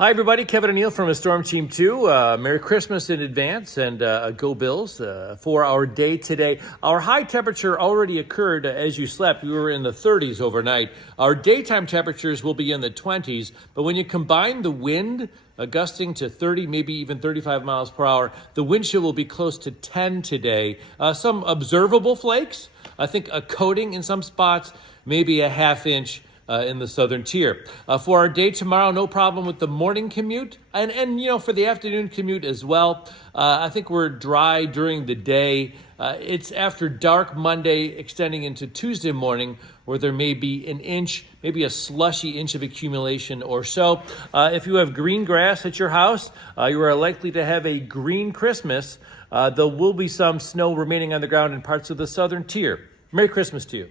Hi, everybody. Kevin O'Neill from Storm Team 2. Merry Christmas in advance and go Bills for our day today. Our high temperature already occurred as you slept. We were in the 30s overnight. Our daytime temperatures will be in the 20s, but when you combine the wind gusting to 30, maybe even 35 miles per hour, the wind chill will be close to 10 today. Some observable flakes. I think a coating in some spots, maybe a half inch in the southern tier. For our day tomorrow, no problem with the morning commute and for the afternoon commute as well. I think we're dry during the day. It's after dark Monday extending into Tuesday morning where there may be an inch, maybe a slushy inch of accumulation or so. If you have green grass at your house, you are likely to have a green Christmas. There will be some snow remaining on the ground in parts of the southern tier. Merry Christmas to you.